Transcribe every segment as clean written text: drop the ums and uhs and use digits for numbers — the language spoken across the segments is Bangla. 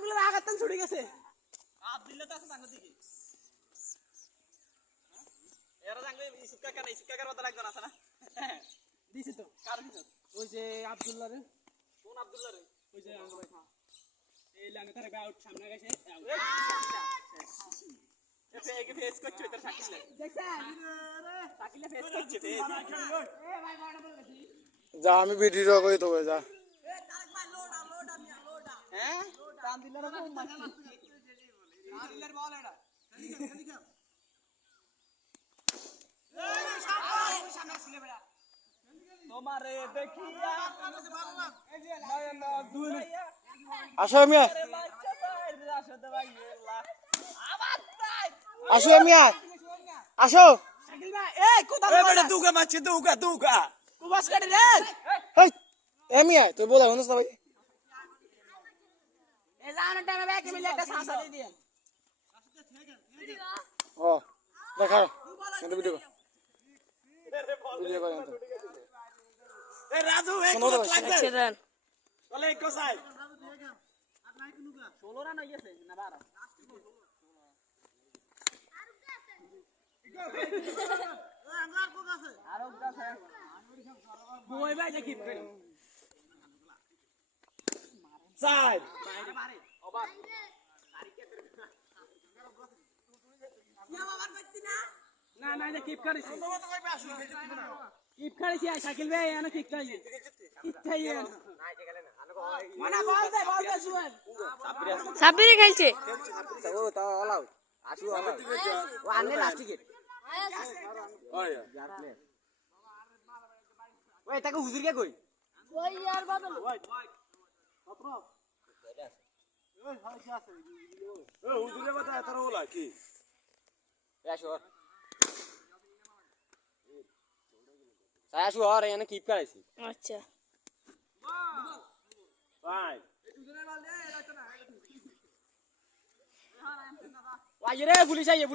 আমগুলো আগাতান ছুটে গেছে আব্দুল্লাহ তো আছে সাঙ্গ দিকে এরা সাঙ্গ ইসুকা কথা লাগবে না না দিছে তো কার দিছে ওই যে আব্দুল্লাহ রে কোন আব্দুল্লাহ রে ওই যে আঙ্গ ভাই এই লাঙ্গে তারে আউট সামনে গেছে একে ফেস করছে তোর শাকিলে দেখছেন শাকিলে ফেস করছে এ ভাই বড় বল গেছি যা আমি ভিডিও করে দেবো যা এ তারেক ভাই লোডা মিয়া লোডা হ্যাঁ টান দিল না কোন মাছ আদিলের বল এটা খেলি খেল সামনে ছিলে বেড়া তোমারে দেখিয়া এই যে নয়ন দুল আসো মিয়া বাচ্চা তাই রাশদ ভাইয়েলা আবার তাই আসো মিয়া আসো শাকিল ভাই এই কোথায় এ বেটা দুগা মাছ দুগা কুবাস কাটে রে হেই এ মিয়া তুই বলা হনস না ভাই এই জানা টাইমে ব্যাক মিলে একটা সাঁসা দিয়ে দিন ও দেখা কিন্তু ভিডিও ভিডিও করে কিন্তু এ রাজু এক শোনো তো, লাগবে আচ্ছা দেন চলে এক কোসাই 16 রান হইছে না 12 আরো গাছে বই ভাই দেখি সাইড বাইরে ওভার না না এটা কিপ করেছি কিপ করেছি শাকিল ভাই এনে ঠিক তাই ঠিক তাই মানে বল দে শুন সাব্বিরে খেলছে ও তা অলাউ আসু অলাউ ও আনলে লাস্ট উইকেট ওই ওই তাকে হুজুর কে কই ওই यार বাদল হুজুরের কথা এত ওলা কি আসর আসর এনে কিপ করাইছি আচ্ছা ভাই ওই রে পুলিশ আইয়ে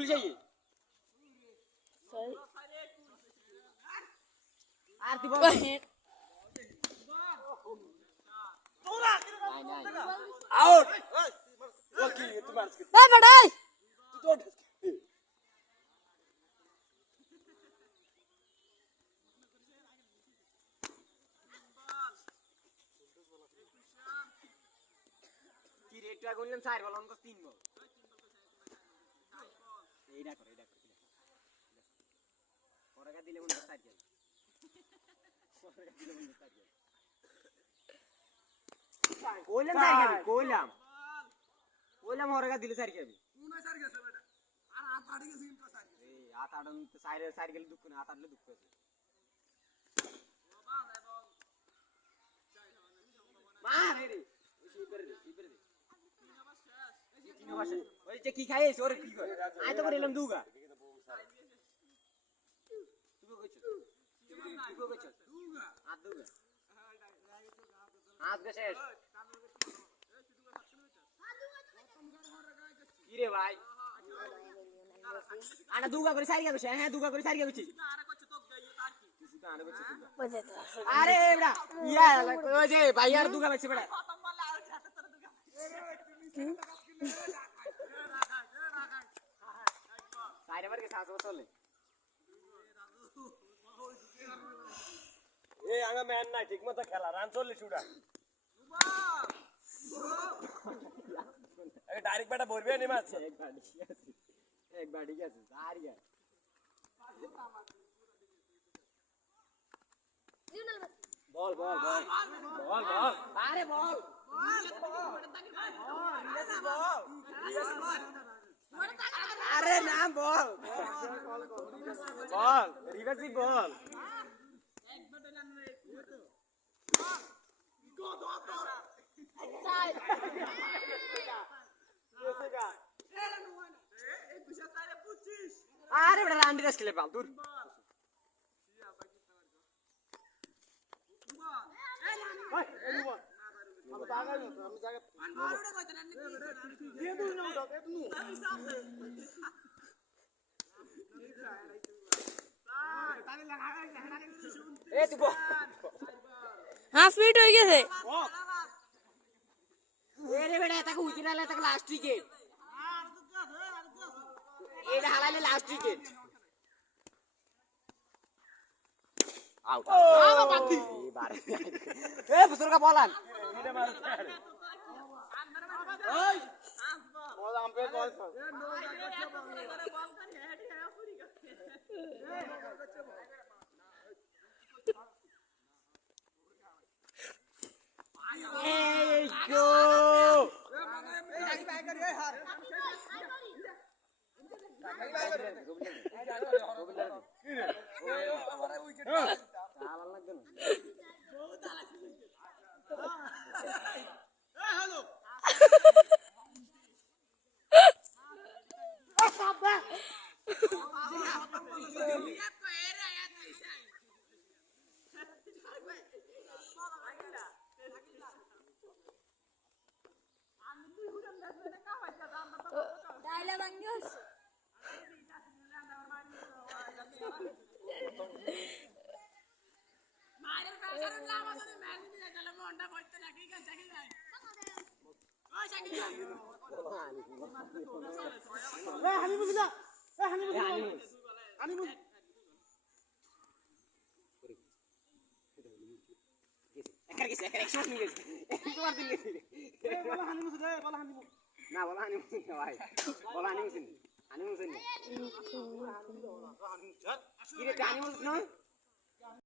আর তুই বল আউট বল কি তোমার এই বেটাই কি রেটটা করলাম 4 বল অন্তত 3 বল এইটা করে পরাকা দিলে মনে 4 গেল পরাকা দিলে মনে 4 গেল কইলাম পরাকা দিলে 4 গেল কোন 4 গেছে বেটা আর হাত আড়ি গেছে কিন্তু 4 গেছে এই হাত আড়ন তো 4 গেল দুঃখ না হাত আড়লে দুঃখ আছে মার রে ওই যে কি খাইছ ওরে কি করে আই তো করে এলাম দুগা আজকে শেষ কি রে ভাই আনা দুগা করে সারি গেছে হ্যাঁ দুগা করে সারি গেছে আরে এবড়া ইয়া ওই যে ভাই আর দুগা বেছে বড়া সাইরে মার के साथ চলে এই আঙ্গা ম্যান নাই ঠিকমতো খেলা রান চললে ছুড়া এই ডাইরেক্ট ব্যাটা বলবে নি মাছ এক বাড়ি গেছে আর গেছে বল আরে বল আরে না বল রিভার্সি বল আরে বড় রান্ডি রাস খেলে পাল দূর হাফ মিনিট হয়ে গেছে এরে বেটা তাকে উইকেট হারালে তাকে লাস্ট উইকেট এটা হারালে লাস্ট উইকেট আউট এ বুসুরকা বলান Hey, go! Dale, Bangus. না বলা হানি মুসিন না ভাই বলা হানি মুসিন কি রে হানি মুসিন না